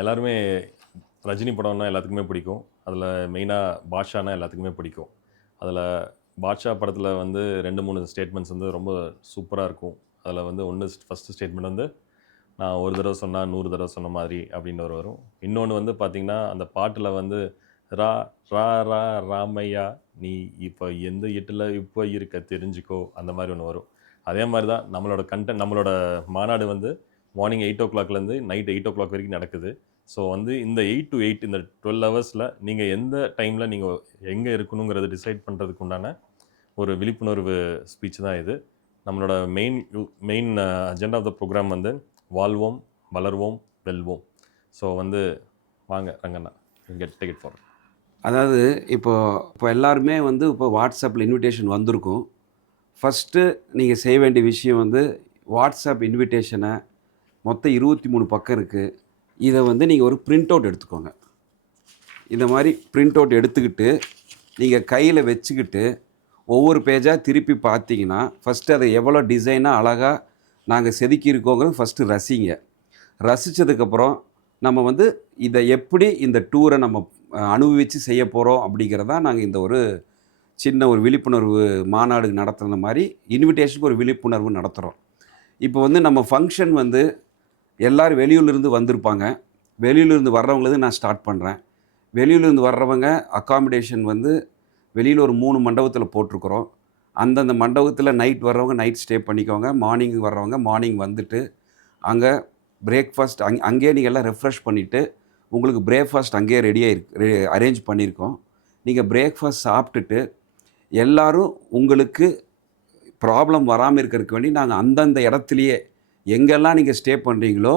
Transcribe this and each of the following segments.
எல்லாருமே ரஜினி படம்னா எல்லாத்துக்குமே பிடிக்கும். அதில் மெயினாக பாட்ஷானா எல்லாத்துக்குமே பிடிக்கும். அதில் பாட்ஷா படத்தில் வந்து 2, 3 ஸ்டேட்மெண்ட்ஸ் வந்து ரொம்ப சூப்பராக இருக்கும். அதில் வந்து ஒன்று ஃபஸ்ட்டு ஸ்டேட்மெண்ட் வந்து, "நான் ஒரு தடவை சொன்னா 100 தடவை சொன்ன மாதிரி" அப்படின்னு ஒரு வரும். இன்னொன்று வந்து பார்த்தீங்கன்னா, அந்த பாட்டில் வந்து, "ரா ரா ரா ராமையா நீ இப்போ எந்த எட்டுல இப்போ இருக்க தெரிஞ்சுக்கோ" அந்த மாதிரி ஒன்று வரும். அதே மாதிரி தான் நம்மளோட மாநாடு வந்து மார்னிங் 8:00லேருந்து நைட் 8:00 வரைக்கும் நடக்குது. ஸோ வந்து இந்த 8 to 8 இந்த 12 ஹவர்ஸில் நீங்கள் எந்த டைமில் நீங்கள் எங்கே இருக்கணுங்கிறத டிசைட் பண்ணுறதுக்கு உண்டான ஒரு விழிப்புணர்வு ஸ்பீச் தான் இது. நம்மளோட main agenda of the program வந்து வாழ்வோம், வளர்வோம், வெல்வோம். ஸோ வந்து வாங்க ரங்கண்ணா, டேக் இட் ஃபார்வர்ட். அதாவது இப்போ எல்லாருமே வந்து இப்போ வாட்ஸ்அப்பில் இன்விடேஷன் வந்திருக்கும். ஃபஸ்ட்டு நீங்கள் செய்ய வேண்டிய விஷயம் வந்து வாட்ஸ்அப் இன்விடேஷனை மொத்தம் 23 பக்கம் இருக்குது. இதை வந்து நீங்கள் ஒரு பிரிண்ட் அவுட் எடுத்துக்கோங்க. இந்த மாதிரி பிரிண்ட் அவுட் எடுத்துக்கிட்டு நீங்கள் கையில் வச்சுக்கிட்டு ஒவ்வொரு பேஜாக திருப்பி பார்த்தீங்கன்னா, ஃபஸ்ட்டு அதை எவ்வளோ டிசைனாக அழகாக நாங்கள் செதுக்கியிருக்கோங்கிறது ஃபஸ்ட்டு ரசிங்க. ரசித்ததுக்கப்புறம் நம்ம வந்து இதை எப்படி இந்த டூரை நம்ம அனுபவித்து செய்ய போகிறோம் அப்படிங்கிறதான் நாங்கள் இந்த ஒரு சின்ன ஒரு விழிப்புணர்வு மாநாடு நடத்துகிற மாதிரி இன்விடேஷனுக்கு ஒரு விழிப்புணர்வு நடத்துகிறோம். இப்போ வந்து நம்ம ஃபங்க்ஷன் வந்து எல்லோரும் வெளியூர்லேருந்து வந்திருப்பாங்க. வெளியூர்லேருந்து வர்றவங்களது நான் ஸ்டார்ட் பண்ணுறேன். வெளியூர்லேருந்து வர்றவங்க அக்காமடேஷன் வந்து வெளியில் ஒரு 3 மண்டபத்தில் போட்டிருக்கிறோம். அந்தந்த மண்டபத்தில் நைட் வர்றவங்க நைட் ஸ்டே பண்ணிக்கோங்க. மார்னிங் வர்றவங்க மார்னிங் வந்துட்டு அங்கே பிரேக்ஃபாஸ்ட் அங்கேயே நீங்கள் எல்லாம் ரெஃப்ரெஷ் பண்ணிவிட்டு உங்களுக்கு பிரேக்ஃபாஸ்ட் அங்கேயே அரேஞ்ச் பண்ணியிருக்கோம். நீங்கள் பிரேக்ஃபாஸ்ட் சாப்பிட்டுட்டு எல்லோரும் உங்களுக்கு ப்ராப்ளம் வராமல் இருக்கிறதுக்கு வேண்டி நாங்கள் அந்தந்த இடத்துலையே எங்கெல்லாம் நீங்கள் ஸ்டே பண்ணுறீங்களோ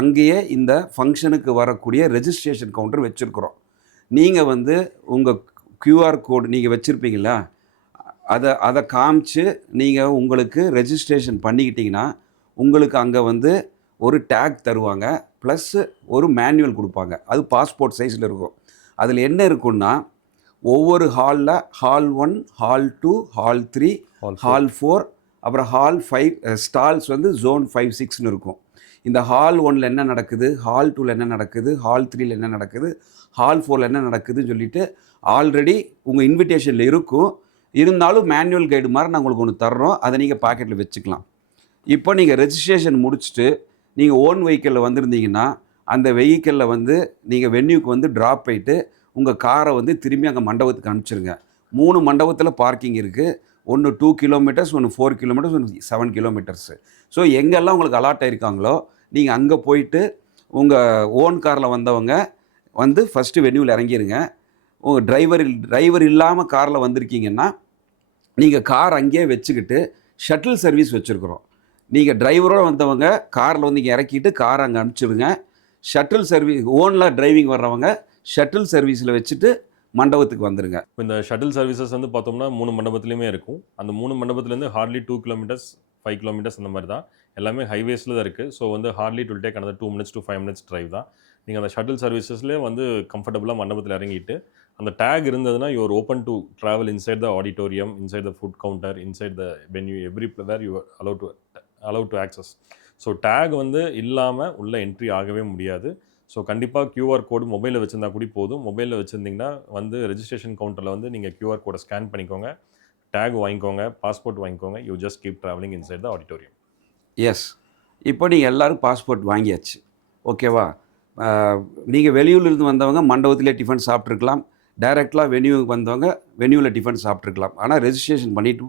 அங்கேயே இந்த ஃபங்க்ஷனுக்கு வரக்கூடிய ரெஜிஸ்ட்ரேஷன் கவுண்டர் வச்சுருக்குறோம். நீங்கள் வந்து உங்கள் QR கோடு நீங்கள் வச்சுருப்பீங்களா, அதை காமிச்சு நீங்கள் உங்களுக்கு ரெஜிஸ்ட்ரேஷன் பண்ணிக்கிட்டிங்கன்னா உங்களுக்கு அங்கே வந்து ஒரு டேக் தருவாங்க, ப்ளஸ் ஒரு மேனுவல் கொடுப்பாங்க. அது பாஸ்போர்ட் சைஸில் இருக்கும். அதில் என்ன இருக்குன்னா, ஒவ்வொரு ஹாலில் ஹால் 1, ஹால் 2, ஹால் 3, ஹால் 4, அப்புறம் ஹால் 5 ஸ்டால்ஸ் வந்து ஜோன் 5, 6ன்னு இருக்கும். இந்த ஹால் 1ல் என்ன நடக்குது, ஹால் 2ல் என்ன நடக்குது, ஹால் 3ல் என்ன நடக்குது, ஹால் 4ல் என்ன நடக்குதுன்னு சொல்லிவிட்டு ஆல்ரெடி உங்கள் இன்விடேஷனில் இருக்கும். இருந்தாலும் மேனுவல் கைடு மாதிரி நாங்கள் உங்களுக்கு ஒன்று தர்றோம். அதை நீங்கள் பாக்கெட்டில் வச்சுக்கலாம். இப்போ நீங்கள் ரெஜிஸ்ட்ரேஷன் முடிச்சுட்டு நீங்கள் ஓன் வெஹிக்கிளில் வந்திருந்தீங்கன்னா அந்த வெஹிக்கிளில் வந்து நீங்கள் வென்யூக்கு வந்து ட்ராப் ஆகிட்டு உங்கள் காரை வந்து திரும்பி அங்கே மண்டபத்துக்கு அனுப்பிச்சிருங்க. 3 மண்டபத்தில் பார்க்கிங் இருக்குது. ஒன்று 2 கிலோமீட்டர்ஸ், ஒன்று 4 கிலோமீட்டர்ஸ், ஒன்று 7 கிலோமீட்டர்ஸு. ஸோ எங்கெல்லாம் உங்களுக்கு அலாட் ஆகிருக்காங்களோ நீங்கள் அங்கே போயிட்டு உங்கள் ஓன் காரில் வந்தவங்க வந்து ஃபஸ்ட்டு வென்யூவில் இறங்கிடுங்க. உங்கள் டிரைவர் இல்லாமல் காரில் வந்திருக்கீங்கன்னா நீங்கள் கார் அங்கேயே வச்சுக்கிட்டு ஷட்டில் சர்வீஸ் வச்சுருக்குறோம். நீங்கள் டிரைவரோடு வந்தவங்க காரில் வந்து இங்கே இறக்கிட்டு காரை அங்கே அனுப்பிச்சிடுங்க. ஷட்டில் சர்வீஸ் ஓனில் டிரைவிங் வர்றவங்க ஷட்டில் சர்வீஸில் வச்சுட்டு மண்டபத்துக்கு வந்துடுங்க. இப்போ இந்த ஷட்டில் சர்வீசஸ் வந்து பார்த்தோம்னா 3 மண்டபத்துலேயுமே இருக்கும். அந்த 3 மண்டபத்துலேருந்து ஹார்ட்லி 2 கிலோமீட்டர்ஸ், 5 கிலோமீட்டர்ஸ் அந்த மாதிரி தான். எல்லாமே ஹைவேஸில் தான் இருக்குது. ஸோ வந்து hardly will take another 2 minutes to 5 minutes drive தான். நீங்கள் அந்த ஷட்டில் சர்வீசஸ்லேயே வந்து கம்ஃபர்டபுளாக மண்டபத்தில் இறங்கிட்டு அந்த டேக் இருந்ததுன்னா you're open to travel inside the auditorium, inside the food counter, inside the venue, everywhere you allow to access. So tag வந்து இல்லாமல் உள்ளே என்ட்ரி ஆகவே முடியாது. ஸோ கண்டிப்பாக QR கோடு மொபைலில் வச்சுருந்தா கூட போதும். மொபைலில் வச்சுருந்தீங்கன்னா வந்து ரெஜிஸ்ட்ரேஷன் கவுண்டரில் வந்து நீங்கள் QR கோடை ஸ்கேன் பண்ணிக்கோங்க, டேக் வாங்கிக்கோங்க, பாஸ்போர்ட் வாங்கிக்கோங்க. You just keep travelling inside the auditorium. Yes, இப்போ நீங்கள் எல்லோரும் பாஸ்போர்ட் வாங்கியாச்சு, ஓகேவா? நீங்கள் வெளியூர்லேருந்து வந்தவங்க மண்டபத்திலே டிஃபன் சாப்பிட்ருக்கலாம். டைரெக்டாக வென்யூக்கு வந்தவங்க வென்யூவில் டிஃபன் சாப்பிட்ருக்கலாம். ஆனால் ரெஜிஸ்ட்ரேஷன் பண்ணிவிட்டு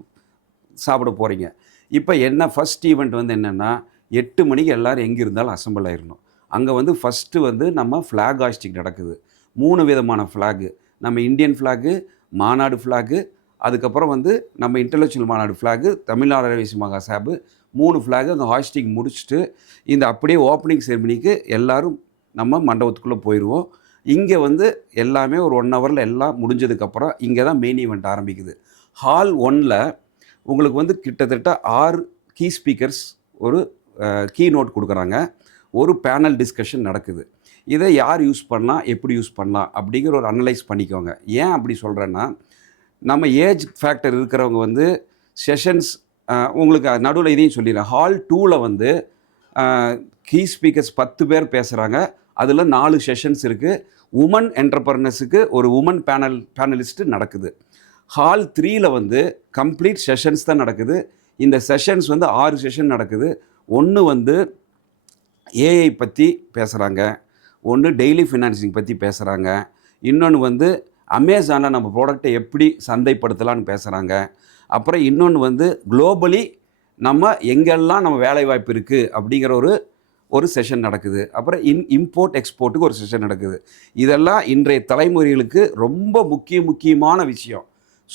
சாப்பிட போகிறீங்க. இப்போ என்ன ஃபஸ்ட் ஈவெண்ட் வந்து என்னென்னா 8 மணிக்கு எல்லோரும் எங்கே இருந்தாலும் அசம்பிள் ஆகிடணும். அங்கே வந்து ஃபஸ்ட்டு வந்து நம்ம ஃப்ளாக் ஹாய்ஸ்டிங் நடக்குது. 3 விதமான ஃப்ளாகு, நம்ம இந்தியன் ஃப்ளாகு, மாநாடு ஃப்ளாகு, அதுக்கப்புறம் வந்து நம்ம இன்டர்நேஷ்னல் மாநாடு ஃப்ளாகு, தமிழ்நாடு அலைவசி மகாசாபு, 3 ஃப்ளாகு அங்கே ஹாய்ஸ்டிங் முடிச்சுட்டு இந்த அப்படியே ஓப்பனிங் செரிமனிக்கு எல்லோரும் நம்ம மண்டபத்துக்குள்ளே போயிடுவோம். இங்கே வந்து எல்லாமே ஒரு 1 ஹவரில் எல்லாம் முடிஞ்சதுக்கப்புறம் இங்கே தான் மெயின் ஈவெண்ட் ஆரம்பிக்குது. ஹால் 1ல் உங்களுக்கு வந்து கிட்டத்தட்ட 6 கீ ஸ்பீக்கர்ஸ் ஒரு கீ நோட் கொடுக்குறாங்க. ஒரு பேனல் டிஸ்கஷன் நடக்குது. இதை யார் யூஸ் பண்ணலாம், எப்படி யூஸ் பண்ணலாம் அப்படிங்கிற ஒரு அனலைஸ் பண்ணிக்கோங்க. ஏன் அப்படி சொல்கிறேன்னா, நம்ம ஏஜ் ஃபேக்டர் இருக்கிறவங்க வந்து செஷன்ஸ் உங்களுக்கு நடுவில் இதையும் சொல்லிடுறேன். ஹால் 2ல் வந்து கீ ஸ்பீக்கர்ஸ் 10 பேர் பேசுகிறாங்க. அதில் 4 செஷன்ஸ் இருக்குது. உமன் என்டர்பிரனர்ஸுக்கு ஒரு உமன் பேனலிஸ்ட்டு நடக்குது. ஹால் 3ல வந்து கம்ப்ளீட் செஷன்ஸ் தான் நடக்குது. இந்த செஷன்ஸ் வந்து 6 செஷன் நடக்குது. ஒன்று வந்து ஏஐ பற்றி பேசுகிறாங்க, ஒன்று டெய்லி ஃபினான்சிங் பற்றி பேசுகிறாங்க, இன்னொன்று வந்து அமேசானில் நம்ம ப்ராடக்டை எப்படி சந்தைப்படுத்தலான்னு பேசுகிறாங்க, அப்புறம் இன்னொன்று வந்து குளோபலி நம்ம எங்கெல்லாம் நம்ம வேலைவாய்ப்பு இருக்குது அப்படிங்கிற ஒரு செஷன் நடக்குது. அப்புறம் இம்போர்ட் எக்ஸ்போர்ட்டுக்கு ஒரு செஷன் நடக்குது. இதெல்லாம் இன்றைய தலைமுறைகளுக்கு ரொம்ப முக்கியமான விஷயம்.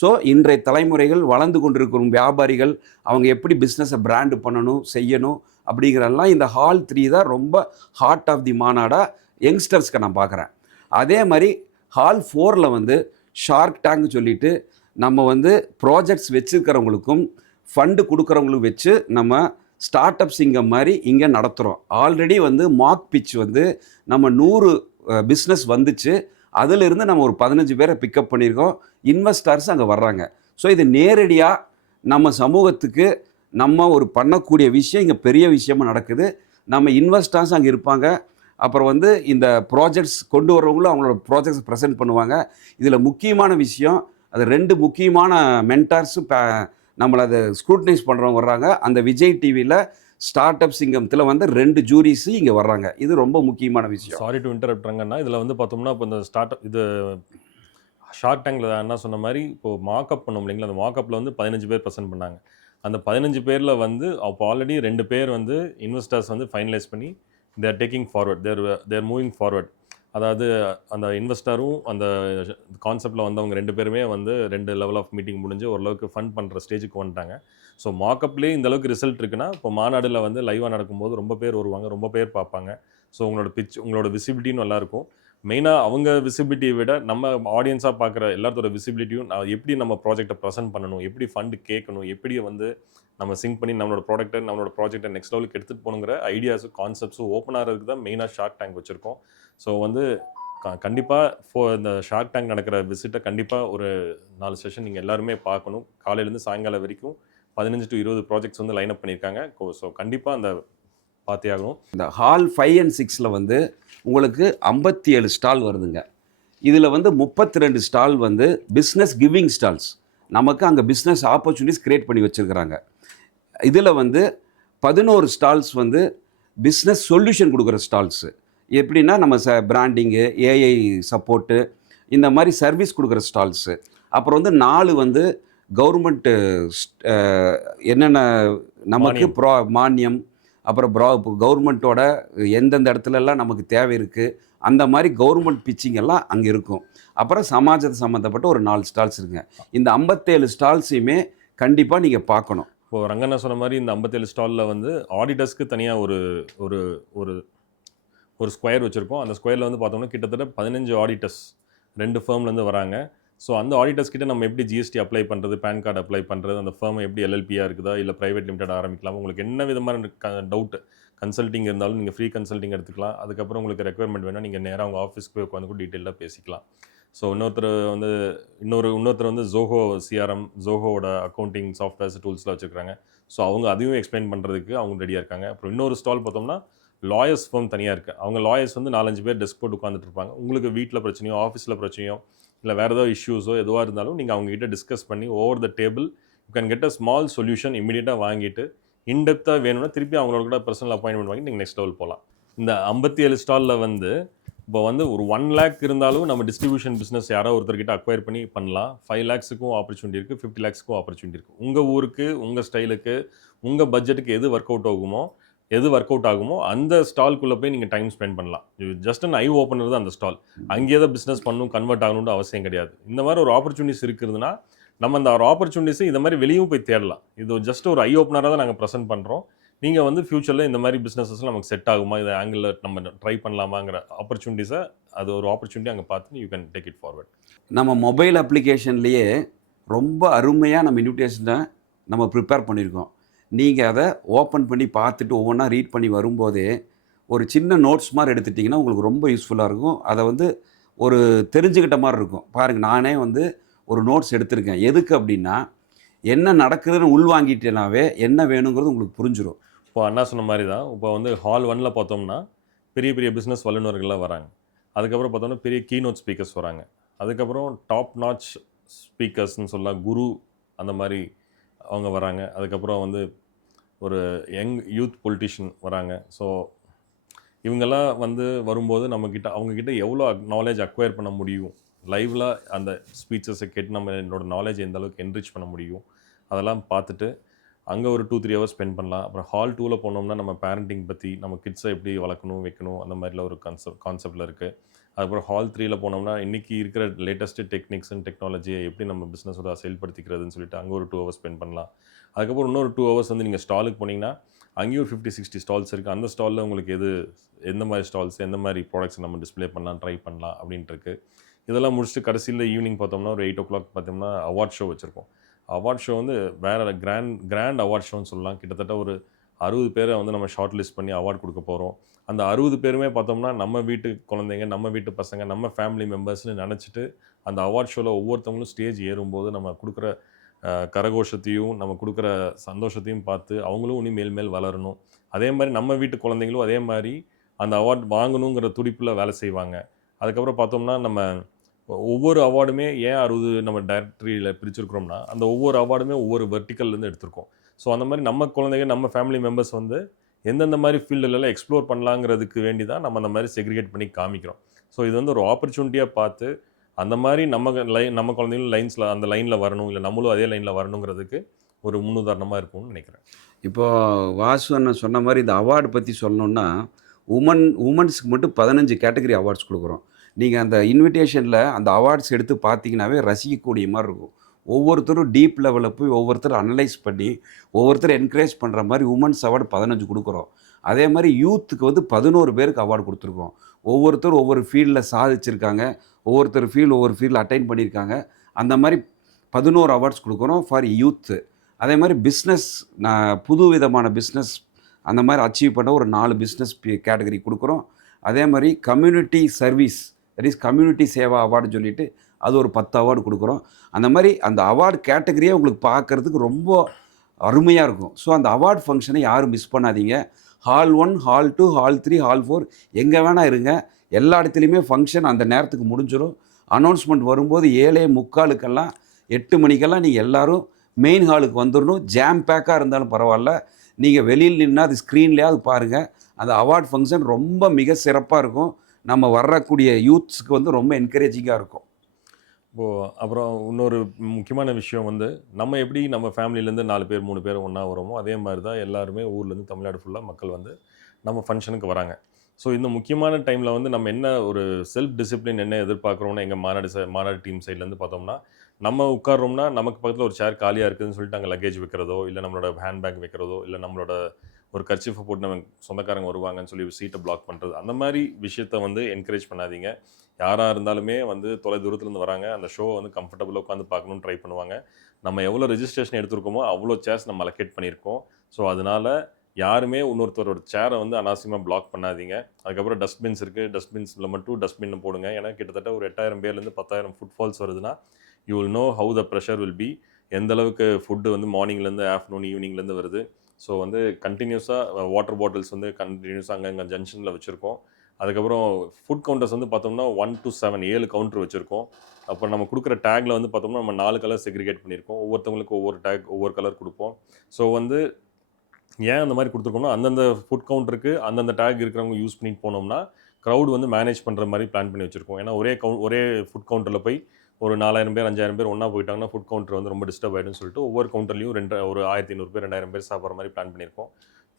ஸோ இன்றைய தலைமுறைகள் வளர்ந்து கொண்டிருக்கும் வியாபாரிகள் அவங்க எப்படி பிஸ்னஸை பிராண்டு பண்ணணும் செய்யணும் அப்படிங்கிறதெல்லாம் இந்த ஹால் 3 தான் ரொம்ப ஹார்ட் ஆஃப் தி மாநாடாக யங்ஸ்டர்ஸ்க்கு நான் பார்க்குறேன். அதே மாதிரி ஹால் 4ல் வந்து ஷார்க் டேங்க் சொல்லிட்டு நம்ம வந்து ப்ராஜெக்ட்ஸ் வச்சுருக்கிறவங்களுக்கும் ஃபண்டு கொடுக்குறவங்களும் வச்சு நம்ம ஸ்டார்ட் அப் சிங்கம் மாதிரி இங்கே நடத்துகிறோம். ஆல்ரெடி வந்து மார்க் பிச் வந்து நம்ம 100 பிஸ்னஸ் வந்துச்சு. அதிலிருந்து நம்ம ஒரு 15 பேரை பிக்கப் பண்ணியிருக்கோம். இன்வெஸ்டர்ஸ் அங்கே வர்றாங்க. ஸோ இது நேரடியாக நம்ம சமூகத்துக்கு நம்ம ஒரு பண்ணக்கூடிய விஷயம் இங்கே பெரிய விஷயமாக நடக்குது. நம்ம இன்வெஸ்டர்ஸ் அங்கே இருப்பாங்க. அப்புறம் வந்து இந்த ப்ராஜெக்ட்ஸ் கொண்டு வரவங்களும் அவங்களோட ப்ராஜெக்ட்ஸ் ப்ரெசென்ட் பண்ணுவாங்க. இதில் முக்கியமான விஷயம் அது 2 முக்கியமான மென்டார்ஸும் நம்மளை அதை ஸ்க்ரூட்டனைஸ் பண்ணுறவங்க வர்றாங்க. அந்த விஜய் டிவியில் ஸ்டார்ட் அப் சிங்கத்தில் வந்து 2 ஜூரிஸு இங்கே வர்றாங்க. இது ரொம்ப முக்கியமான விஷயம். சாரி டு இன்டரப்ட்றாங்கன்னா இதில் வந்து பார்த்தோம்னா இப்போ இந்த இது ஷார்க் டேங்கில் என்ன சொன்ன மாதிரி இப்போது மார்க்அப் பண்ணோம் இல்லைங்களா, அந்த மார்க்கப்பில் வந்து 15 பேர் ப்ரெசென்ட் பண்ணாங்க. அந்த 15 பேரில் வந்து அப்போ ஆல்ரெடி 2 பேர் வந்து இன்வெஸ்டர்ஸ் வந்து ஃபைனலைஸ் பண்ணி தேர் டேக்கிங் ஃபார்வர்ட், தேர் மூவிங் ஃபார்வர்ட். அதாவது அந்த இன்வெஸ்டரும் அந்த கான்செப்டில் வந்தவங்க 2 பேருமே வந்து 2 லெவல் ஆஃப் மீட்டிங் முடிஞ்சு ஓரளவுக்கு ஃபண்ட் பண்ணுற ஸ்டேஜுக்கு வந்துட்டாங்க. ஸோ மார்க்கப்லேயே இந்த அளவுக்கு ரிசல்ட் இருக்குன்னா இப்போ மாநாடில் வந்து லைவாக நடக்கும்போது ரொம்ப பேர் வருவாங்க, ரொம்ப பேர் பார்ப்பாங்க. ஸோ உங்களோட உங்களோட விசிபிலிட்டியும் நல்லாயிருக்கும். மெயினாக அவங்க விசிபிலிட்டியை விட நம்ம ஆடியன்ஸாக பார்க்குற எல்லாத்தோட விசிபிலிட்டியும் எப்படி நம்ம ப்ராஜெக்டை ப்ரெசென்ட் பண்ணணும், எப்படி ஃபண்டு கேட்கணும், எப்படி வந்து நம்ம சிங்க் பண்ணி நம்மளோட ப்ராஜெக்டை நெக்ஸ்ட் லெவலுக்கு எடுத்துகிட்டு போகணுங்கிற ஐடியாஸும் கான்செப்ட்ஸும் ஓப்பன் ஆகிறதுக்கு தான் மெயினாக ஷார்க் டேங்க் வச்சுருக்கோம். ஸோ வந்து கண்டிப்பாக இந்த ஷார்க் டேங்க் நடக்கிற விசிட்டை கண்டிப்பாக ஒரு 4 செஷன் நீங்கள் எல்லாருமே பார்க்கணும். காலையிலேருந்து சாயங்காலம் வரைக்கும் 15 to 20 ப்ராஜெக்ட்ஸ் வந்து லைன் அப் பண்ணியிருக்காங்க. ஸோ கண்டிப்பாக அந்த பார்த்தே ஆகணும். இந்த ஹால் 5 and 6ல் வந்து உங்களுக்கு 57 ஸ்டால் வருதுங்க. இதில் வந்து 32 ஸ்டால் வந்து பிஸ்னஸ் கிவிங் ஸ்டால்ஸ். நமக்கு அங்கே பிஸ்னஸ் ஆப்பர்ச்சுனிட்டிஸ் க்ரியேட் பண்ணி வச்சுருக்கிறாங்க. இதில் வந்து 11 ஸ்டால்ஸ் வந்து பிஸ்னஸ் சொல்யூஷன் கொடுக்குற ஸ்டால்ஸு. எப்படின்னா நம்ம பிராண்டிங்கு, ஏஐ சப்போர்ட்டு, இந்த மாதிரி சர்வீஸ் கொடுக்குற ஸ்டால்ஸு. அப்புறம் வந்து 4 வந்து கவர்மெண்ட்டு என்னென்ன நமக்கு மானியம், அப்புறம் கவர்மெண்ட்டோட எந்தெந்த இடத்துலலாம் நமக்கு தேவை இருக்குது அந்த மாதிரி கவர்மெண்ட் பிச்சிங் எல்லாம் அங்கே இருக்கும். அப்புறம் சமாஜத்தை சம்மந்தப்பட்ட ஒரு 4 ஸ்டால்ஸ் இருக்குங்க. இந்த 57 ஸ்டால்ஸையுமே கண்டிப்பாக நீங்கள் பார்க்கணும். இப்போது ரங்கண்ணா சொன்ன மாதிரி இந்த 57 ஸ்டாலில் வந்து ஆடிட்டர்ஸ்க்கு தனியாக ஒரு ஒரு ஒரு ஒரு ஸ்கொயர் வச்சுருக்கோம். அந்த ஸ்கொயரில் வந்து பார்த்தோம்னா கிட்டத்தட்ட 15 ஆடிட்டர்ஸ் 2 ஃபேர்ம்லேருந்து வராங்க. ஸோ அந்த ஆடிட்டர்ஸ் கிட்ட நம்ம எப்படி ஜிஎஸ்டி அப்ளை பண்ணுறது, பேன் கார்டு அப்ளை பண்ணுறது, அந்த ஃபேர்மை எப்படி எல்எல்பியாக இருக்குதா இல்லை ப்ரைவேட் லிமிடெட் ஆரம்பிக்கலாம், உங்களுக்கு என்ன விதமான டவுட்டு கன்சல்ட்டிங் இருந்தாலும் நீங்கள் ஃப்ரீ கன்சல்ட்டிங் எடுத்துக்கலாம். அதுக்கப்புறம் உங்களுக்கு ரெக்குயர்மெண்ட் வேணால் நீங்கள் நேராக அவங்க ஆஃபீஸ்க்கு உட்காந்து கூட டீட்டெயிலாக பேசிக்கலாம். ஸோ இன்னொருத்தர் வந்து ஜோஹோ சிஆர்எம், ஜோஹோவோட அக்கௌண்டிங் சாஃப்ட்வேர்ஸ் டூல்ஸ்லாம் வச்சுருக்காங்க. ஸோ அவங்க அதையும் எக்ஸ்பிளைன் பண்ணுறதுக்கு அவங்க ரெடியாக இருக்காங்க. அப்புறம் இன்னொரு ஸ்டால் பார்த்தோம்னா லாயர்ஸ் ஃபேர்ம் தனியாக இருக்குது. அவங்க லாயர்ஸ் வந்து 4-5 பேர் டெஸ்க் போட்டு உட்காந்துட்டு இருப்பாங்க. உங்களுக்கு வீட்டில் பிரச்சனையோ ஆஃபீஸில் பிரச்சனையோ இல்லை வேறு ஏதோ இஷ்யூஸோ எதுவாக இருந்தாலும் நீங்கள் அவங்ககிட்ட டிஸ்கஸ் பண்ணி over the table you can get a small solution இமீடியட்டாக வாங்கிட்டு இன்டெப்த்தாக வேணும்னா திருப்பி அவங்களோட கூட பர்சனல் அப்பாயின்மெண்ட் வாங்கி நீங்கள் நெக்ஸ்ட் லெவல் போகலாம். இந்த 57 ஸ்டாலில் வந்து இப்போ வந்து ஒரு 1 lakh இருந்தாலும் நம்ம டிஸ்ட்ரிபியூஷன் பிஸ்னஸ் யாரோ ஒருத்தர்கிட்ட அக்வயர் பண்ணலாம். 5 lakhsக்கும் ஆப்பர்ச்சுனிட்டி இருக்குது, 50 lakhsக்கும் ஆப்பர்ச்சுனிட்டி இருக்குது. உங்கள் ஊருக்கு, உங்கள் ஸ்டைலுக்கு, உங்கள் பட்ஜெட்டுக்கு எது ஒர்க் அவுட் ஆகுமோ அந்த ஸ்டால்குள்ளே போய் நீங்கள் டைம் ஸ்பெண்ட் பண்ணலாம். ஜஸ்ட் அன் ஐ ஓப்பனர் தான் அந்த ஸ்டால். அங்கேயே தான் பிஸ்னஸ் பண்ணணும், கன்வெர்ட் ஆகணும்னு அவசியம் கிடையாது. இந்த மாதிரி ஒரு ஆப்பர்ச்சுனிட்டிஸ் இருக்குதுன்னா நம்ம அந்த ஒரு ஆப்பர்ச்சுனிட்டிஸை இந்த மாதிரி வெளியும் போய் தேடலாம். இது ஜஸ்ட் ஒரு ஐ ஓப்பனராக தான் நாங்கள் ப்ரெசென்ட் பண்ணுறோம். நீங்கள் வந்து ஃப்யூச்சரில் இந்த மாதிரி பிஸ்னஸஸ்லாம் நமக்கு செட் ஆகுமா, இதை ஆங்கிளில் நம்ம ட்ரை பண்ணலாமாங்கிற ஆப்பர்ச்சுனிட்டிஸை அது ஒரு ஆப்பர்ச்சுனிட்டி அங்கே பார்த்து you can take it forward. நம்ம மொபைல் அப்ளிகேஷன்லேயே ரொம்ப அருமையாக நம்ம இன்விடேஷனை நம்ம ப்ரிப்பேர் பண்ணியிருக்கோம். நீங்கள் அதை ஓப்பன் பண்ணி பார்த்துட்டு ஒவ்வொன்றா ரீட் பண்ணி வரும்போதே ஒரு சின்ன நோட்ஸ் மாதிரி எடுத்துட்டிங்கன்னா உங்களுக்கு ரொம்ப யூஸ்ஃபுல்லாக இருக்கும். அதை வந்து ஒரு தெரிஞ்சுக்கிட்ட மாதிரி இருக்கும். பாருங்கள், நானே வந்து ஒரு நோட்ஸ் எடுத்திருக்கேன். எதுக்கு அப்படின்னா என்ன நடக்குதுன்னு உள்வாங்கிட்டேனாவே என்ன வேணுங்கிறது உங்களுக்கு புரிஞ்சிடும். இப்போ அண்ணா சொன்ன மாதிரி தான் இப்போ வந்து ஹால் 1ல் பார்த்தோம்னா பெரிய பெரிய பிஸ்னஸ் வல்லுநர்கள்லாம் வராங்க. அதுக்கப்புறம் பார்த்தோம்னா பெரிய கீனோட் ஸ்பீக்கர்ஸ் வராங்க. அதுக்கப்புறம் டாப் நாட்ச் ஸ்பீக்கர்ஸ்ன்னு சொல்லலாம். குரு அந்த மாரி அவங்க வராங்க. அதுக்கப்புறம் வந்து ஒரு யங் யூத் பொலிட்டிஷியன் வராங்க. ஸோ இவங்கெல்லாம் வந்து வரும்போது நம்மக்கிட்ட அவங்கக்கிட்ட எவ்வளோ நாலேஜ் அக்வயர் பண்ண முடியும், லைவ்ல அந்த ஸ்பீச்சஸை கேட்டு நம்ம என்னோட நாலேஜ் எந்த அளவுக்கு என்ரிச் பண்ண முடியும், அதெல்லாம் பார்த்துட்டு அங்கே ஒரு 2-3 ஹவர்ஸ் ஸ்பெண்ட் பண்ணலாம். அப்புறம் ஹால் 2ல போனோம்னா நம்ம பேரண்டிங் பற்றி, நம்ம கிட்ஸை எப்படி வளர்க்கணும் வைக்கணும் அந்த மாதிரிலாம் ஒரு கான்செப்டில் இருக்குது. அதுக்கப்புறம் ஹால் 3ல போனோம்னா இன்றைக்கி இருக்கிற லேட்டஸ்ட்டு டெக்னிக்ஸ் அண்ட் டெக்னாலஜியை எப்படி நம்ம பிஸ்னஸோட செயல்படுத்திக்கிறதுன்னு சொல்லிட்டு அங்கே ஒரு 2 ஹவர்ஸ் ஸ்பெண்ட் பண்ணலாம். அதுக்கப்புறம் இன்னொரு 2 ஹவர்ஸ் வந்து நீங்கள் ஸ்டாலுக்கு போனீங்கன்னா அங்கேயும் ஒரு 50-60 ஸ்டால்ஸ் இருக்குது. அந்த ஸ்டாலில் உங்களுக்கு எந்த மாதிரி ஸ்டால்ஸ், எந்த மாதிரி ப்ராடக்ட்ஸ் நம்ம டிஸ்ப்ளே பண்ணலாம், ட்ரை பண்ணலாம் அப்படின்ட்டு இருக்கு. இதெல்லாம் முடிச்சுட்டு கடைசியில் ஈவினிங் பார்த்தோம்னா ஒரு 8 o'clock பார்த்தோம்னா அவார்ட் ஷோ வச்சுருக்கோம். அவார்ட் ஷோ வந்து வேறு கிராண்ட் அவார்ட் ஷோன்னு சொல்லலாம். கிட்டத்தட்ட ஒரு 60 பேரை வந்து நம்ம ஷார்ட் லிஸ்ட் பண்ணி அவார்ட் கொடுக்க போகிறோம். அந்த 60 பேருமே பார்த்தோம்னா நம்ம வீட்டு குழந்தைங்க, நம்ம வீட்டு பசங்க, நம்ம ஃபேமிலி மெம்பர்ஸ்னு நினச்சிட்டு அந்த அவார்ட் ஷோவில் ஒவ்வொருத்தவங்களும் ஸ்டேஜ் ஏறும்போது நம்ம கொடுக்குற கரகோஷத்தையும் நம்ம கொடுக்குற சந்தோஷத்தையும் பார்த்து அவங்களும் இன்னும் மேல் மேல் வளரணும். அதே மாதிரி நம்ம வீட்டு குழந்தைங்களும் அதே மாதிரி அந்த அவார்ட் வாங்கணுங்கிற துடிப்பில் வேலை செய்வாங்க. அதுக்கப்புறம் பார்த்தோம்னா நம்ம ஒவ்வொரு அவார்டுமே ஏன் 60 நம்ம டைரக்டரியில் பிரிச்சிருக்கிறோம்னா அந்த ஒவ்வொரு அவார்டுமே ஒவ்வொரு வெர்டிக்கல்லேருந்து எடுத்திருக்கோம். ஸோ அந்த மாதிரி நம்ம குழந்தைங்க, நம்ம ஃபேமிலி மெம்பர்ஸ் வந்து எந்தெந்த மாதிரி ஃபீல்டுலலாம் எக்ஸ்ப்ளோர் பண்ணலாங்கிறதுக்கு வேண்டி தான் நம்ம அந்த மாதிரி செக்ரிகேட் பண்ணி காமிக்கிறோம். ஸோ இது வந்து ஒரு ஆப்பர்ச்சுனிட்டியாக பார்த்து அந்த மாதிரி நம்ம குழந்தைங்களும் அந்த லைனில் வரணும், இல்லை நம்மளும் அதே லைனில் வரணுங்கிறதுக்கு ஒரு முன்னுதாரணமாக இருக்கும்னு நினைக்கிறேன். இப்போது வாசு அண்ணன் சொன்ன மாதிரி இந்த அவார்டு பற்றி சொல்லணுன்னா உமன்ஸுக்கு மட்டும் 15 கேட்டகரி அவார்ட்ஸ் கொடுக்குறோம். நீங்கள் அந்த இன்விடேஷனில் அந்த அவார்ட்ஸ் எடுத்து பார்த்தீங்கன்னாவே ரசிக்கக்கூடிய மாதிரி இருக்கும். ஒவ்வொருத்தரும் டீப் லெவலில் போய் ஒவ்வொருத்தரும் அனலைஸ் பண்ணி ஒவ்வொருத்தரும் என்கரேஜ் பண்ணுற மாதிரி உமன்ஸ் அவார்டு 15 கொடுக்குறோம். அதே மாதிரி யூத்துக்கு வந்து 11 பேருக்கு அவார்டு கொடுத்துருக்கோம். ஒவ்வொருத்தரும் ஒவ்வொரு ஃபீல்டில் சாதிச்சிருக்காங்க, ஒவ்வொரு ஃபீல்டில் அட்டைன் பண்ணியிருக்காங்க. அந்த மாதிரி 11 அவார்ட்ஸ் கொடுக்குறோம் ஃபார் யூத்து. அதே மாதிரி பிஸ்னஸ், புது விதமான பிஸ்னஸ் அந்த மாதிரி அச்சீவ் பண்ண ஒரு 4 பிஸ்னஸ் கேட்டகரி கொடுக்குறோம். அதே மாதிரி community service, that is community seva அவார்டுன்னு சொல்லிட்டு அது ஒரு 10 அவார்டு கொடுக்குறோம். அந்த மாதிரி அந்த அவார்டு கேட்டகரியே உங்களுக்கு பார்க்குறதுக்கு ரொம்ப அருமையாக இருக்கும். ஸோ அந்த அவார்டு ஃபங்க்ஷனை யாரும் மிஸ் பண்ணாதீங்க. ஹால் 1, ஹால் 2, ஹால் 3, ஹால் 4 எங்கே வேணால் இருங்க. எல்லா இடத்துலையுமே ஃபங்க்ஷன் அந்த நேரத்துக்கு முடிஞ்சிடும். அனௌன்ஸ்மெண்ட் வரும்போது 7:45 8 மணிக்கெல்லாம் நீங்கள் எல்லோரும் மெயின் ஹாலுக்கு வந்துடணும். ஜாம் பேக்காக இருந்தாலும் பரவாயில்ல, நீங்கள் வெளியில் நின்னா அது ஸ்க்ரீன்லேயாவது பாருங்கள். அந்த அவார்ட் ஃபங்க்ஷன் ரொம்ப மிக சிறப்பாக இருக்கும். நம்ம வரக்கூடிய யூத்ஸ்க்கு வந்து ரொம்ப என்கரேஜிங்காக இருக்கும். இப்போது அப்புறம் இன்னொரு முக்கியமான விஷயம் வந்து நம்ம எப்படி நம்ம ஃபேமிலியிலேருந்து 4 பேர் 3 பேர் ஒன்றா வரோமோ அதே மாதிரி தான் எல்லாருமே ஊர்லேருந்து தமிழ்நாடு ஃபுல்லாக மக்கள் வந்து நம்ம ஃபங்க்ஷனுக்கு வராங்க. ஸோ இந்த முக்கியமான டைமில் வந்து நம்ம என்ன ஒரு செல்ஃப் டிசிப்ளின் என்ன எதிர்பார்க்குறோம்னா எங்கள் மாநாடு டீம் சைட்லேருந்து பார்த்தோம்னா நம்ம உட்காரோம்னா நமக்கு பக்கத்தில் ஒரு சேர் காலியாக இருக்குதுன்னு சொல்லிட்டு அங்கே லக்கேஜ் வைக்கிறதோ, இல்லை நம்மளோட ஹேண்ட்பேக் வைக்கிறதோ, இல்லை நம்மளோட ஒரு கர்ச்சீஃபை போட்டு நம்ம சொந்தக்காரங்க வருவாங்கன்னு சொல்லி சீட்டை பிளாக் பண்ணுறது, அந்த மாதிரி விஷயத்த வந்து என்கரேஜ் பண்ணாதீங்க. யாராக இருந்தாலுமே வந்து தொலை தூரத்துலேருந்து வராங்க, அந்த ஷோவை வந்து கம்ஃபர்டபுளாக உட்காந்து பார்க்கணுன்னு ட்ரை பண்ணுவாங்க. நம்ம எவ்வளோ ரெஜிஸ்ட்ரேஷன் எடுத்துருக்கோமோ அவ்வளோ சேர்ஸ் நம்ம அலோகேட் பண்ணியிருக்கோம். ஸோ அதனால் யாருமே இன்னொருத்தரோட சேரை வந்து அனாவசியமாக பிளாக் பண்ணாதீங்க. அதுக்கப்புறம் டஸ்ட்பின்ஸ் இருக்குது, டஸ்ட்பின்ஸில் மட்டும் டஸ்ட்பின் போடுங்க. ஏன்னா கிட்டத்தட்ட ஒரு 8000 பேர்லேருந்து 10,000 ஃபுட்ஃபால்ஸ் வருதுன்னா you will know how the pressure will be. எந்த அளவுக்கு ஃபுட்டு வந்து மார்னிங்லேருந்து ஆஃப்டர்நூன் ஈவினிங்லேருந்து வருது. ஸோ வந்து கண்டினியூஸாக வாட்டர் பாட்டில்ஸ் வந்து கண்டினியூஸாக அங்கங்கே ஜங்ஷனில் வச்சுருக்கோம். அதுக்கப்புறம் ஃபுட் கவுண்டர்ஸ் வந்து பார்த்தோம்னா 1 to 7 7 கவுண்டர் வச்சுருக்கோம். அப்புறம் நம்ம கொடுக்குற டேக்கில் வந்து பார்த்தோம்னா நம்ம 4 கலர் செக்ரிகேட் பண்ணியிருக்கோம். ஒவ்வொருத்தவங்களுக்கும் ஒவ்வொரு டேக் ஒவ்வொரு கலர் கொடுப்போம். ஸோ வந்து ஏன் அந்த மாதிரி கொடுத்துருக்கோம்னா அந்தந்த ஃபுட் கவுண்டருக்கு அந்தந்த டேக் இருக்கிறவங்க யூஸ் பண்ணிட்டு போனோம்னா க்ரௌட் வந்து மேனேஜ் பண்ணுற மாதிரி பிளான் பண்ணி வச்சுருக்கோம். ஏன்னா ஒரே ஃபுட் கவுண்டரில் போய் ஒரு 4000 பேர் 5000 பேர் ஒன்றா போயிட்டாங்கன்னா ஃபுட் கவுண்டர் வந்து ரொம்ப டிஸ்டர்ப் ஆகிடும்னு சொல்லிட்டு ஒவ்வொரு கவுண்டர்லையும் ஒரு 1500 பேர் 2000 பேர் சாப்பிட்ற மாதிரி பிளான் பண்ணியிருக்கோம்.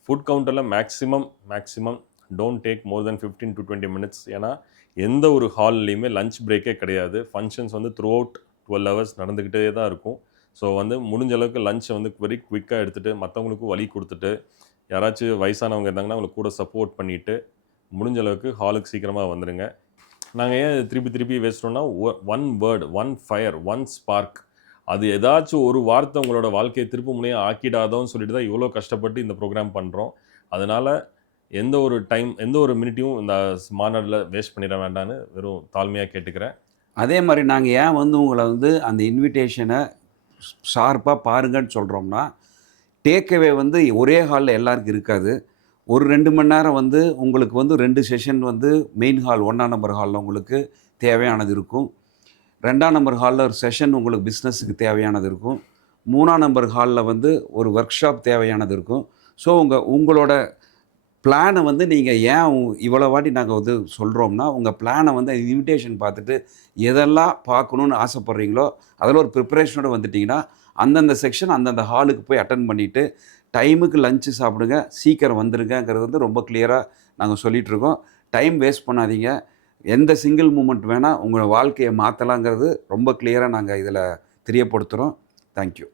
ஃபுட் கவுண்டரில் maximum don't take more then 15 to 20 minutes. ஏன்னா எந்த ஒரு ஹால்லையுமே லஞ்ச் பிரேக்கே கிடையாது. ஃபங்க்ஷன்ஸ் வந்து த்ரூ அவுட் 12 hours நடந்துக்கிட்டே தான் இருக்கும். ஸோ வந்து முடிஞ்ச அளவுக்கு லஞ்சை வந்து வெரி குவிக்காக எடுத்துகிட்டு மற்றவங்களுக்கும் வழி கொடுத்துட்டு யாராச்சும் வயசானவங்க இருந்தாங்கன்னா அவங்களுக்கு கூட சப்போர்ட் பண்ணிவிட்டு முடிஞ்ச அளவுக்கு ஹாலுக்கு சீக்கிரமாக வந்துடுங்க. நாங்கள் ஏன் திருப்பி பேசுகிறோன்னா one word, one fire, one spark, அது ஏதாச்சும் ஒரு வார்த்தை உங்களோட வாழ்க்கையை திருப்பு முனையாக ஆக்கிடாதோன்னு சொல்லிட்டு தான் இவ்வளோ கஷ்டப்பட்டு இந்த ப்ரோக்ராம் பண்ணுறோம். அதனால் எந்த ஒரு மினிட்டையும் இந்த மாநாட்டில் வேஸ்ட் பண்ணிட வேண்டான்னு வெறும் தாழ்மையாக கேட்டுக்கிறேன். அதே மாதிரி நாங்கள் ஏன் வந்து உங்களை வந்து அந்த இன்விடேஷனை ஷார்ப்பாக பாருங்கன்னு சொல்கிறோம்னா, டேக்அவே வந்து ஒரே ஹாலில் எல்லாருக்கும் இருக்காது. ஒரு 2 மணி நேரம் வந்து உங்களுக்கு வந்து 2 செஷன் வந்து மெயின் ஹால் 1ஆம் நம்பர் ஹாலில் உங்களுக்கு தேவையானது இருக்கும். 2ஆம் நம்பர் ஹாலில் ஒரு செஷன் உங்களுக்கு பிஸ்னஸுக்கு தேவையானது இருக்கும். 3ஆம் நம்பர் ஹாலில் வந்து ஒரு ஒர்க் ஷாப் தேவையானது இருக்கும். ஸோ உங்களோட பிளானை வந்து நீங்கள் ஏன் இவ்வளோ வாட்டி நாங்கள் வந்து சொல்கிறோம்னா, உங்கள் பிளானை வந்து இன்விடேஷன் பார்த்துட்டு எதெல்லாம் பார்க்கணுன்னு ஆசைப்பட்றீங்களோ அதில் ஒரு ப்ரிப்பரேஷனோடு வந்துட்டிங்கன்னா அந்தந்த செக்ஷன் அந்தந்த ஹாலுக்கு போய் அட்டன் பண்ணிவிட்டு டைமுக்கு லஞ்சு சாப்பிடுங்க, சீக்கிரம் வந்துடுங்கிறது வந்து ரொம்ப கிளியராக நாங்கள் சொல்லிகிட்ருக்கோம். டைம் வேஸ்ட் பண்ணாதீங்க. எந்த சிங்கிள் மூமெண்ட் வேணால் உங்கள் வாழ்க்கையை மாற்றலாங்கிறது ரொம்ப கிளியராக நாங்கள் இதில் தெரியப்படுத்துகிறோம். தேங்க்யூ.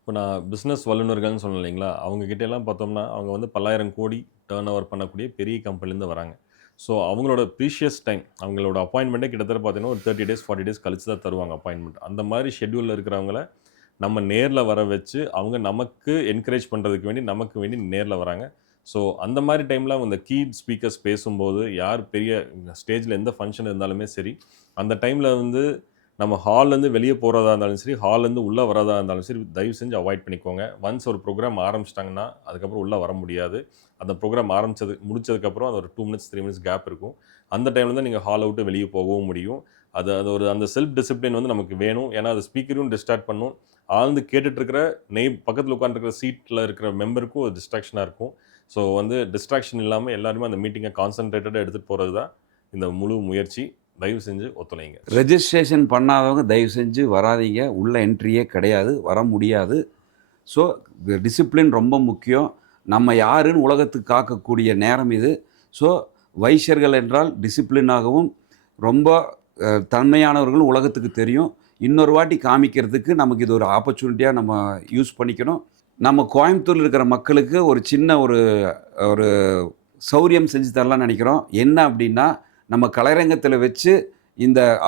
இப்போ நான் பிஸ்னஸ் வல்லுநர்கள்னு சொன்னேன் இல்லைங்களா, அவங்ககிட்ட எல்லாம் பார்த்தோம்னா அவங்க வந்து பல்லாயிரம் கோடி டர்ன் ஓவர் பண்ணக்கூடிய பெரிய கம்பெனிலேருந்து வராங்க. ஸோ அவங்களோட ப்ரீஷியஸ் டைம், அவங்களோட அப்பாயின்மெண்ட்டே கிட்டத்தட்ட பார்த்தீங்கன்னா ஒரு 30 டேஸ் 40 டேஸ் கழிச்சு தான் தருவாங்க அப்பாயின்மெண்ட். அந்த மாதிரி ஷெட்யூலில் இருக்கிறவங்கள நம்ம நேரில் வர வச்சு அவங்க நமக்கு என்கரேஜ் பண்ணுறதுக்கு வேண்டி நமக்கு வேண்டி நேரில் வராங்க. ஸோ அந்த மாதிரி டைமில் அவங்க இந்த கீ ஸ்பீக்கர்ஸ் பேசும்போது யார் பெரிய ஸ்டேஜில் எந்த ஃபங்க்ஷன் இருந்தாலுமே சரி, அந்த டைமில் வந்து நம்ம ஹால்லேருந்து வெளியே போகிறதா இருந்தாலும் சரி, ஹால்லேருந்து உள்ளே வரதா இருந்தாலும் சரி, தயவு செஞ்சு அவாய்ட் பண்ணிக்கோங்க. ஒன்ஸ் ஒரு ப்ரோக்ராம் ஆரம்பிச்சிட்டாங்கன்னா அதுக்கப்புறம் உள்ளே வர முடியாது. அந்த ப்ரோக்ராம் முடிச்சதுக்கப்புறம் அது ஒரு 2 மினிட்ஸ் 3 மினிட்ஸ் கேப் இருக்கும். அந்த டைமில் தான் நீங்கள் ஹாலை விட்டு வெளியே போகவும் முடியும். அது அது ஒரு அந்த செல்ஃப் டிசிப்ளின் வந்து நமக்கு வேணும். ஏன்னா அது ஸ்பீக்கரையும் டிஸ்ட்ராக்ட் பண்ணும். ஆழ்ந்து கேட்டுட்ருக்கிற பக்கத்தில் உட்காந்துருக்கிற சீட்டில் இருக்கிற மெம்பருக்கும் ஒரு டிஸ்ட்ராக்ஷனாக இருக்கும். ஸோ வந்து டிஸ்ட்ராக்ஷன் இல்லாமல் எல்லாருமே அந்த மீட்டிங்கை கான்சன்ட்ரேட்டடாக எடுத்துகிட்டு போகிறது தான் இந்த முழு முயற்சி. தயவு செஞ்சு ஒத்துழைங்க. ரெஜிஸ்ட்ரேஷன் பண்ணாதவங்க தயவு செஞ்சு வராதீங்க. உள்ள என்ட்ரியே கிடையாது, வர முடியாது. ஸோ டிசிப்ளின் ரொம்ப முக்கியம். நம்ம யாருன்னு உலகத்துக்கு காக்கக்கூடிய நேரம் இது. ஸோ வைஷ்யர்கள் என்றால் டிசிப்ளினாகவும் ரொம்ப தன்மையானவர்களும் உலகத்துக்கு தெரியும். இன்னொரு வாட்டி காமிக்கிறதுக்கு நமக்கு இது ஒரு ஆப்பர்ச்சுனிட்டியாக நம்ம யூஸ் பண்ணிக்கணும். நம்ம கோயம்புத்தூரில் இருக்கிற மக்களுக்கு ஒரு சின்ன ஒரு சௌரியம் செஞ்சு தரலாம்னு நினைக்கிறோம். என்ன அப்படின்னா, நம்ம கலைரங்கத்தில் வச்சு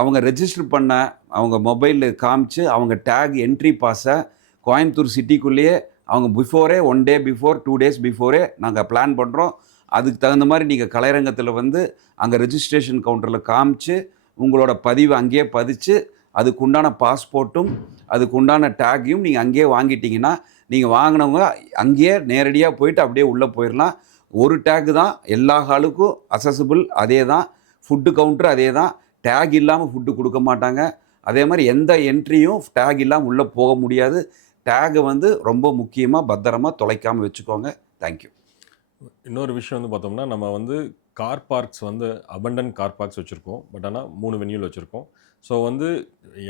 அவங்க ரெஜிஸ்டர் பண்ண அவங்க மொபைலில் காமிச்சு அவங்க டேக் என்ட்ரி பாஸை கோயம்புத்தூர் சிட்டிக்குள்ளேயே அவங்க before 1 day before 2 days before நாங்கள் பிளான் பண்ணுறோம். அதுக்கு தகுந்த மாதிரி நீங்கள் கலைரங்கத்தில் வந்து அங்கே ரெஜிஸ்ட்ரேஷன் கவுண்டரில் காமிச்சு உங்களோட பதிவு அங்கேயே பதிச்சு அதுக்குண்டான பாஸ்போர்ட்டும் அதுக்குண்டான டேக்கையும் நீங்கள் அங்கேயே வாங்கிட்டீங்கன்னா, நீங்கள் வாங்கினவங்க அங்கேயே நேரடியாக போயிட்டு அப்படியே உள்ளே போயிடலாம். ஒரு டேக் தான் எல்லா ஹாலுக்கும் அசஸபிள். அதே தான் ஃபுட்டு கவுண்டர், அதே தான். டேக் இல்லாமல் ஃபுட்டு கொடுக்க மாட்டாங்க. அதே மாதிரி எந்த என்ட்ரியும் டேக் இல்லாமல் உள்ளே போக முடியாது. டேகை வந்து ரொம்ப முக்கியமாக பத்திரமாக தொலைக்காமல் வச்சுக்கோங்க. தேங்க்யூ. இன்னொரு விஷயம் வந்து பார்த்தோம்னா, நம்ம வந்து கார் பார்க்ஸ் வந்து அபண்டன்ட் கார் பார்க்ஸ் வச்சுருக்கோம். பட் ஆனால் 3 வென்யூவில் வச்சுருக்கோம். ஸோ வந்து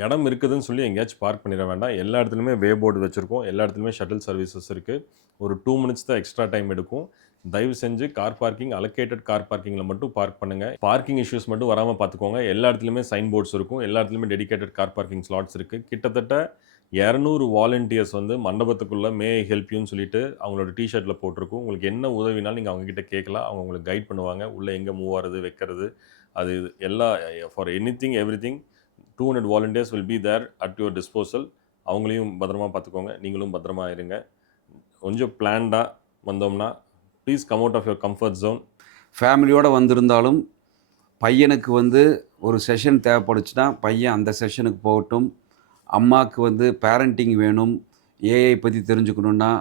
இடம் இருக்குதுன்னு சொல்லி எங்கேயாச்சும் பார்க் பண்ணிட வேண்டாம். எல்லா இடத்துலையுமே வே போர்டு வச்சுருக்கோம். எல்லா இடத்துலையுமே ஷட்டில் சர்வீசஸ் இருக்குது. ஒரு 2 மினிட்ஸ் தான் எக்ஸ்ட்ரா டைம் எடுக்கும். தயவு செஞ்சு கார் பார்க்கிங் அலோகேட்டட் கார் பார்க்கிங்கில் மட்டும் பார்க் பண்ணுங்கள். பார்க்கிங் இஷ்யூஸ் மட்டும் வராமல் பார்த்துக்கோங்க. எல்லா இடத்துலையுமே சைன் போர்ட்ஸ் இருக்கும். எல்லா இடத்துலையுமே டெடிகேட்டட் கார் பார்க்கிங் ஸ்லாட்ஸ் இருக்குது. கிட்டத்தட்ட 200 வாலண்டியர்ஸ் வந்து மண்டபத்துக்குள்ளே மே ஹெல்ப் யூன்னு சொல்லிட்டு அவங்களோட டிஷர்ட்டில் போட்டிருக்கும். உங்களுக்கு என்ன உதவினாலும் நீங்கள் அவங்ககிட்ட கேட்கலாம். அவங்க உங்களுக்கு கைட் பண்ணுவாங்க. உள்ளே எங்கே மூவ் ஆகிறது, வைக்கிறது, அது எல்லா for anything everything 200 volunteers will be there at your disposal. அவங்களையும் பத்திரமா பார்த்துக்கோங்க. நீங்களும் பத்திரமா இருங்க. கொஞ்சம் பிளான்டாக வந்தோம்னா please come out of your comfort zone. ஃபேமிலியோடு வந்திருந்தாலும் பையனுக்கு வந்து ஒரு செஷன் தேவைப்படுச்சுன்னா பையன் அந்த செஷனுக்கு போகட்டும். அம்மாவுக்கு வந்து பேரண்டிங் வேணும், ஏஐ பற்றி தெரிஞ்சுக்கணுன்னா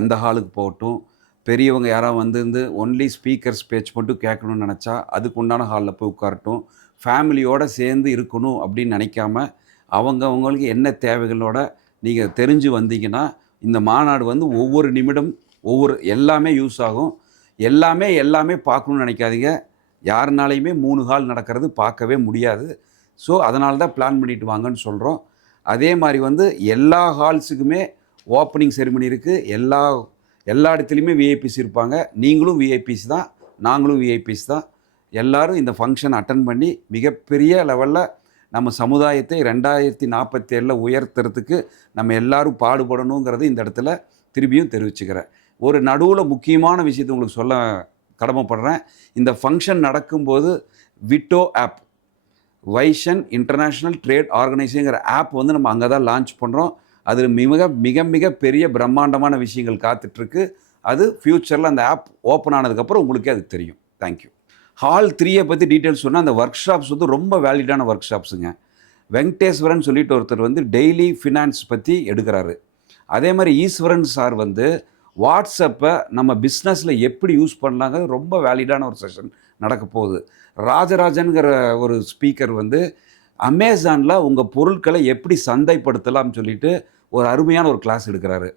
அந்த ஹாலுக்கு போகட்டும். பெரியவங்க யாராவது வந்து ஒன்லி ஸ்பீக்கர்ஸ் பேச்சு மட்டும் கேட்கணும்னு நினச்சா அதுக்கு உண்டான ஹாலில் போய் உட்காரட்டும். ஃபேமிலியோடு சேர்ந்து இருக்கணும் அப்படின்னு நினைக்காம அவங்களுக்கு என்ன தேவைகளோட நீங்கள் தெரிஞ்சு வந்தீங்கன்னா இந்த மாநாடு வந்து ஒவ்வொரு நிமிடம் எல்லாமே யூஸ் ஆகும். எல்லாமே பார்க்கணுன்னு நினைக்காதீங்க. யாருனாலையுமே 3 ஹால் நடக்கிறது பார்க்கவே முடியாது. ஸோ அதனால தான் பிளான் பண்ணிட்டு வாங்கன்னு சொல்கிறோம். அதே மாதிரி வந்து எல்லா ஹால்ஸுக்குமே ஓப்பனிங் செரிமனி இருக்குது. எல்லா இடத்துலையுமே விஐபிஸ் இருப்பாங்க. நீங்களும் விஐபிஸ் தான், நாங்களும் விஐபிஸ் தான். எல்லோரும் இந்த ஃபங்க்ஷன் அட்டன் பண்ணி மிகப்பெரிய லெவலில் நம்ம சமுதாயத்தை 2047 உயர்த்துறதுக்கு நம்ம எல்லோரும் பாடுபடணுங்கிறது இந்த இடத்துல திரும்பியும் தெரிவிச்சுக்கிறேன். ஒரு நடுவில் முக்கியமான விஷயத்தை உங்களுக்கு சொல்ல கடமைப்படுறேன். இந்த ஃபங்க்ஷன் நடக்கும்போது விட்டோ ஆப், வைஷன் இன்டர்நேஷ்னல் ட்ரேட் ஆர்கனைசேஷனுங்கிற ஆப் வந்து நம்ம அங்கே தான் லான்ச் பண்ணுறோம். அது மிக பெரிய பிரம்மாண்டமான விஷயங்கள் காத்துட்ருக்கு. அது ஃப்யூச்சரில் அந்த ஆப் ஓப்பன் ஆனதுக்கப்புறம் உங்களுக்கே அது தெரியும். தேங்க்யூ. ஹால் 3 பற்றி டீட்டெயில்ஸ் சொன்னால் அந்த ஒர்க் ஷாப்ஸ் வந்து ரொம்ப வேலிடான ஒர்க் ஷாப்ஸுங்க. வெங்கடேஸ்வரன் சொல்லிட்டு ஒருத்தர் வந்து டெய்லி ஃபினான்ஸ் பற்றி எடுக்கிறாரு. அதே மாதிரி ஈஸ்வரன் சார் வந்து வாட்ஸ்அப்பை நம்ம பிஸ்னஸில் எப்படி யூஸ் பண்ணலாங்கிறது ரொம்ப வேலிடான ஒரு செஷன் நடக்க போகுது. ராஜராஜன்கிற ஒரு ஸ்பீக்கர் வந்து அமேசானில் உங்கள் பொருட்களை எப்படி சந்தைப்படுத்தலாம்னு சொல்லிட்டு ஒரு அருமையான ஒரு கிளாஸ் எடுக்கிறாரு.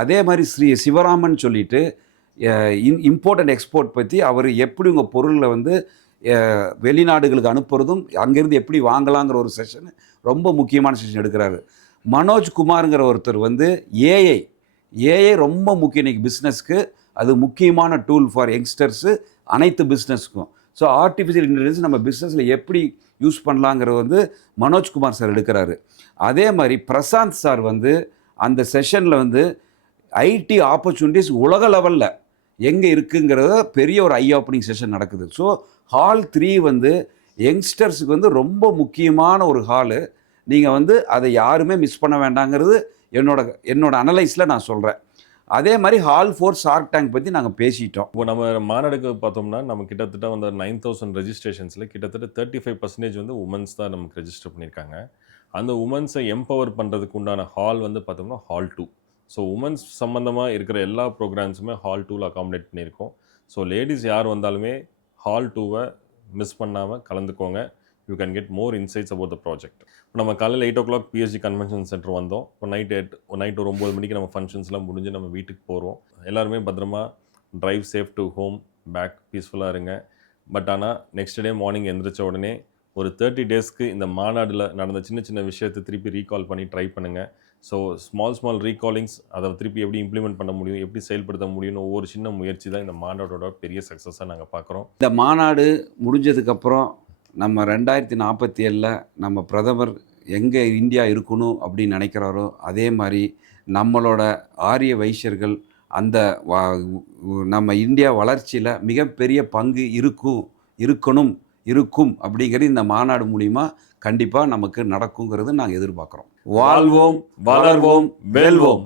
அதே மாதிரி ஸ்ரீ சிவராமன் சொல்லிட்டு இம்போர்ட் அண்ட் எக்ஸ்போர்ட் பற்றி அவர் எப்படி உங்கள் பொருளை வந்து வெளிநாடுகளுக்கு அனுப்புறதும் அங்கேருந்து எப்படி வாங்கலாங்கிற ஒரு செஷன் ரொம்ப முக்கியமான செஷன் எடுக்கிறாரு. மனோஜ் குமாருங்கிற ஒருத்தர் வந்து ஏஐ ரொம்ப முக்கியம் இன்றைக்கி பிஸ்னஸ்க்கு. அது முக்கியமான டூல் ஃபார் யங்ஸ்டர்ஸு, அனைத்து பிஸ்னஸ்க்கும். ஸோ ஆர்டிஃபிஷியல் இன்டெலிஜென்ஸ் நம்ம பிஸ்னஸில் எப்படி யூஸ் பண்ணலாங்கிறது வந்து மனோஜ்குமார் சார் எடுக்கிறாரு. அதே மாதிரி பிரசாந்த் சார் வந்து அந்த செஷனில் வந்து ஐடி ஆப்பர்ச்சுனிட்டிஸ் உலக லெவலில் எங்கே இருக்குங்கிறத பெரிய ஒரு ஐ ஓப்பனிங் செஷன் நடக்குது. ஸோ ஹால் 3 வந்து யங்ஸ்டர்ஸுக்கு வந்து ரொம்ப முக்கியமான ஒரு ஹாலு. நீங்கள் வந்து அதை யாருமே மிஸ் பண்ண வேண்டாங்கிறது என்னோட அனலைஸில் நான் சொல்கிறேன். அதே மாதிரி ஹால் 4 ஷார்க் டேங்க் பற்றி நாங்கள் பேசிட்டோம். இப்போ நம்ம மாநாடுக்கு பார்த்தோம்னா நம்ம கிட்டத்தட்ட வந்து 9000 ரெஜிஸ்ட்ரேஷன்ஸில் கிட்டத்தட்ட 35% வந்து உமன்ஸ் தான் நமக்கு ரெஜிஸ்டர் பண்ணியிருக்காங்க. அந்த உமன்ஸை எம்பவர் பண்ணுறதுக்கு உண்டான ஹால் வந்து பார்த்தோம்னா ஹால் 2. ஸோ உமன்ஸ் சம்மந்தமாக இருக்கிற எல்லா ப்ரோக்ராம்ஸுமே ஹால் 2ல் அகாமடேட் பண்ணியிருக்கோம். ஸோ லேடிஸ் யார் வந்தாலுமே ஹால் 2வை மிஸ் பண்ணாமல் கலந்துக்கோங்க. You can get more insights about the project. நம்ம காலையில் 8 o'clock PSG கன்வென்ஷன் சென்டர் வந்தோம். இப்போ நைட் ஒரு 9 மணிக்கு நம்ம ஃபங்க்ஷன்ஸ்லாம் முடிஞ்சு நம்ம வீட்டுக்கு போகிறோம். எல்லாருமே பத்திரமா drive safe to home back பீஸ்ஃபுல்லாக இருங்க. பட் ஆனால் நெக்ஸ்ட் டே மார்னிங் எந்திரிச்ச உடனே ஒரு 30 டேஸ்க்கு இந்த மாநாடில் நடந்த சின்ன சின்ன விஷயத்தை திருப்பி ரீகால் பண்ணி ட்ரை பண்ணுங்கள். ஸோ ஸ்மால் ரீகாலிங்ஸ் அதை திருப்பி எப்படி இம்ப்ளிமெண்ட் பண்ண முடியும், எப்படி செயல்படுத்த முடியும்னு ஒவ்வொரு சின்ன முயற்சி தான் இந்த மாநாடோட பெரிய சக்ஸஸாக நாங்கள் பார்க்குறோம். இந்த மாநாடு முடிஞ்சதுக்கப்புறம் நம்ம 2047 நம்ம பிரதமர் எங்கே இந்தியா இருக்கணும் அப்படின்னு நினைக்கிறாரோ அதே மாதிரி நம்மளோட ஆரிய வைசியர்கள் அந்த நம்ம இந்தியா வளர்ச்சியில் மிகப்பெரிய பங்கு இருக்கும் அப்படிங்கிறது இந்த மாநாடு மூலிமா கண்டிப்பாக நமக்கு நடக்குங்கிறது நாங்கள் எதிர்பார்க்குறோம். வாழ்வோம், வளர்வோம், வெல்வோம்.